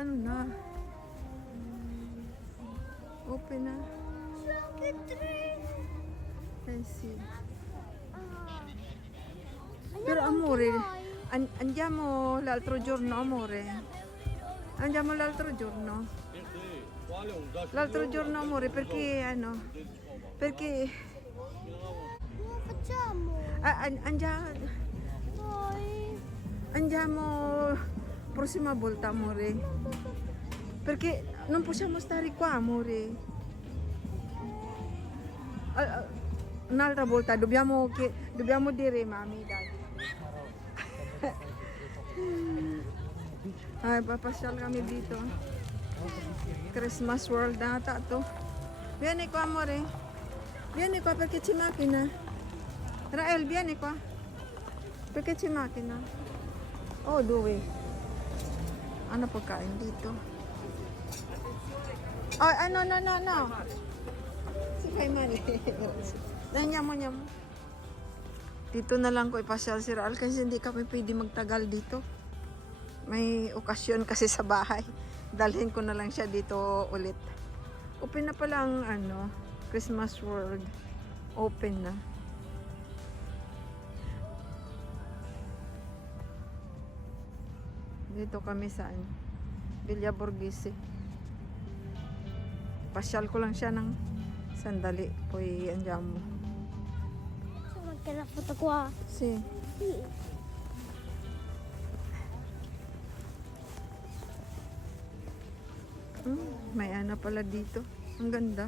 Ano na? Open na. I see. Pero amore, andiamo l'altro giorno, amore. Andiamo l'altro giorno. L'altro giorno, amore, perché ano? Perché Cosa facciamo? andiamo prossima volta, amore. Perché non possiamo stare qua, amore. Un'altra volta dobbiamo dire mami, dai. Ay, papasyal kami dito. Christmas World nata to. Vieni qua, amore. Vieni qua perché ci macchina. Rael, vieni qua. Perché ci macchina. Oh, dove? Ano pagkain dito? Oh, no. Si kay Mali. Nangyamo. Dito na lang ko ipasyal si Rael kasi hindi kami pwede magtagal dito. May okasyon kasi sa bahay. Dalhin ko na lang siya dito ulit. Open na pala ang Christmas World. Open na. Dito kami sa Villa Borghese. Pasyal ko lang siya ng sandali. Poi andiamo. C'è la foto qua. Sì. Sì. May ano pala dito. Ang ganda.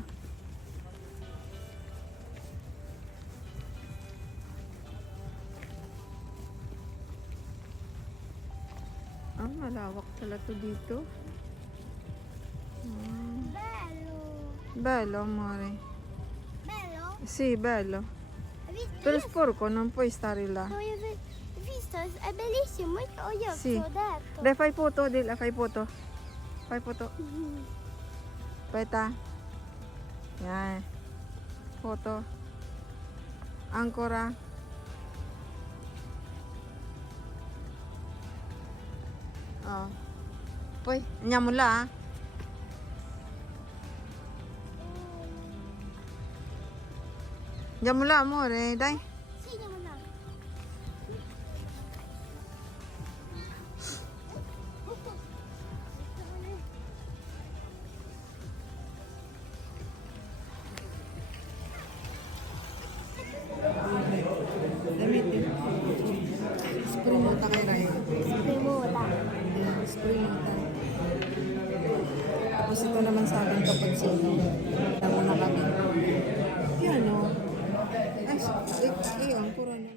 Malawak pala to dito. Bello. Bello, amore. Bello? Sì, bello. Hai visto? Però sporco, non puoi stare là. No, io ho visto, è bellissimo. Io Sì. ho detto. Dai, fai foto, Dila, fai foto. Fai foto. Mhm. Aspetta. Yan. Foto. Ancora. Oh. Poi, andiamo là. Andiamo là, amore, dai. Sì, andiamo là. Gamitin. Sprimuta kay Ryan. Spremuta. Sprimuta. Tapos ito naman sa akin kapag sino. Tama na kami. Yan o. Ay, ang pura na.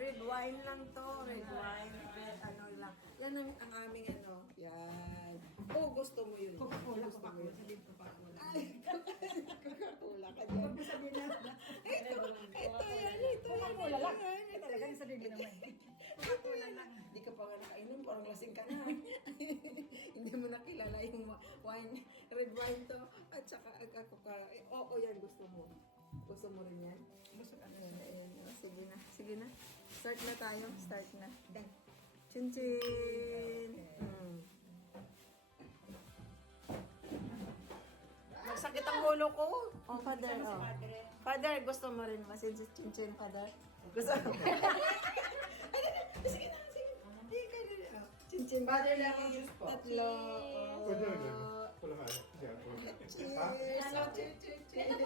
Red wine lang to, red wine. Ano lang. Yan ang aming ano. Yan. Oh, gusto mo yun. Coca-Cola, Coca-Cola. Sabihin Coca-Cola. Ay, Coca-Cola ka dyan. Pag sabihin na. Ito yan. Coca-Cola lang. Talagang sabihin naman. Coca-Cola lang. Hindi ka pa nga nakainom, parang lasing ka na. Hindi mo nakilala yung wine, red wine to. At saka Coca-Cola. Oo, yan gusto mo. Gusto mo rin yan? Gusto ka. Ayan. Sige na. Sige na. Start na tayo. Start na. Chin-chin. Magsakit ang ulo ko. Oh, father. Oh. Father, gusto mo rin masin si chin-chin, father? Gusto mo? Sige na. Sige na. Chin-chin. Father lang ang tatlo. Pwede rin yan. Wala ka. Cheers. Cheers.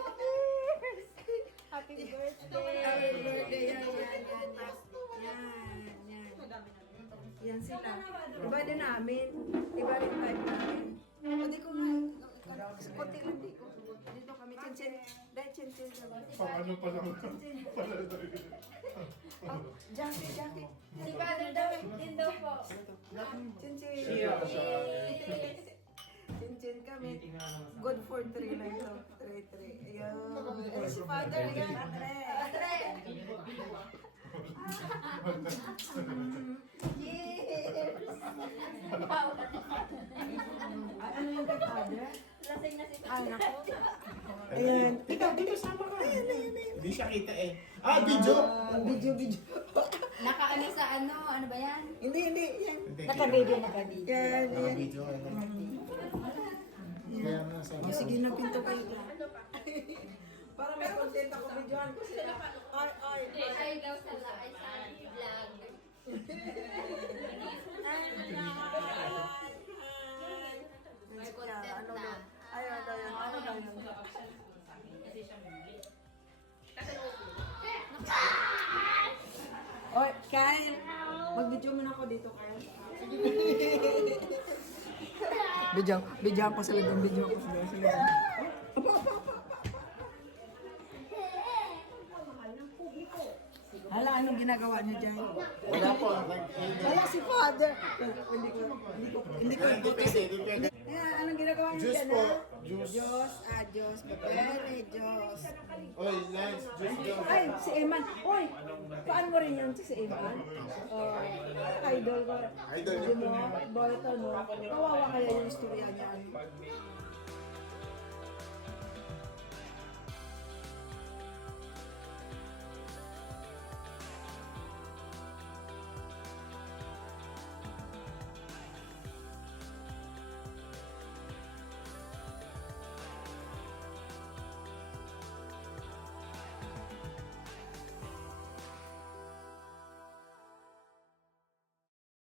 Happy birthday. Happy birthday. Yan sila. Iba din namin. Iba din type namin. Hindi ko na. Konti lang di ko. Dahil chin-chin kami. Pang ano pa lang. Oh, Jackie. Si Father daw, din daw po. Chin-chin. Siya. Chin-chin kami. Good for 3 lang ito. 3. Ayun. Ay, si Father, ayan. Padre! Ano yung kay Father? Lasing na si Ay, naku. Ayan. Ikaw, dito sama ka. Ayan. Hindi siya kita eh. Ah, video! Video. Nakaano sa ano ba yan? Hindi. Yan. Naka-video, naka-video. Yan. Naka-video ka na. Kaya nga sa Oh, sige na, pinto kayo. Para may content ako, videohan ko sila. Ay. Ay daw sa vlog. May content na. Ayun daw yun. Ano daw yun? Oy, Kyle! Mag-video muna ako dito, Kyle. Bidyan ko sa likod. Video ko sa likod. Hala, anong ginagawa niyo dyan? Wala po. Wala si Father. Hindi ko Depende. Ayan, anong ginagawa niyo Juice dyan? po. ha? Juice. Diyos. Bebele, Diyos. Oy, Lance, juice. Ay, si Eman. Oy, paano mo rin yun si Eman? Oh, idol ko. Idol Hindi mo, boy ito, no? Kawawa kaya yung istorya niya.